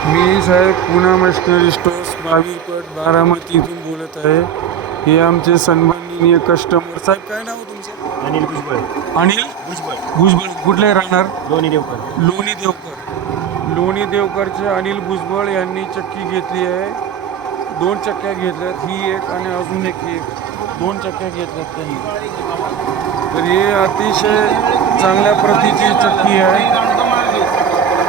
मी साहेब Pune machinery stores बावीरपेठ Baramati इथून बोलत आहे. हे आमचे सन्माननीय कस्टमर. साहेब काय नाव तुमचं? अनिल भुजबळ. अनिल भुजबळ. भुजबळ. कुठले राहणार? लोणी देवकर. लोणी देवकर. लोणी देवकरचे अनिल भुजबळ यांनी चक्की घेतली आहे. 2 चक्क्या घेतल्यात, ही एक आणि अजून एक 2 चक्क्या घेतल्यात त्यांनी. तर हे अतिशय चांगल्या प्रतीची चक्की आहे.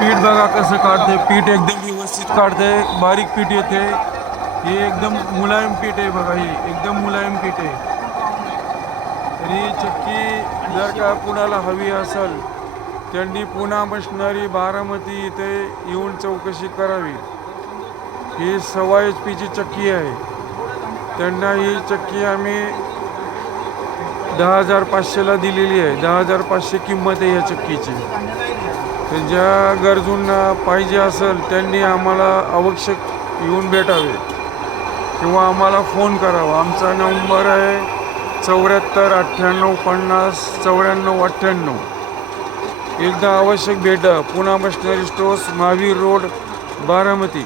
पीठ बघा कसं काढते, पीठ एकदम व्यवस्थित काढते, बारीक पीठ येते. हे एकदम मुलायम पीठ आहे बघा, ही एकदम मुलायम पीठ आहे. तर ही चक्की जर का कुणाला हवी असेल त्यांनी पुणा मशिनरी बारामती इथे येऊन चौकशी करावी. ही 1.25 HP ची चक्की आहे. त्यांना ही चक्की आम्ही 10,500ला दिलेली आहे. 10,500 किंमत आहे या चक्कीची. तर ज्या गरजूंना पाहिजे असेल त्यांनी आम्हाला आवश्यक येऊन भेटावे किंवा आम्हाला फोन करावा. आमचा नंबर आहे 74 98 50 94 98. एकदा आवश्यक भेटा. Pune machinery stores, Mahavir road, Baramati.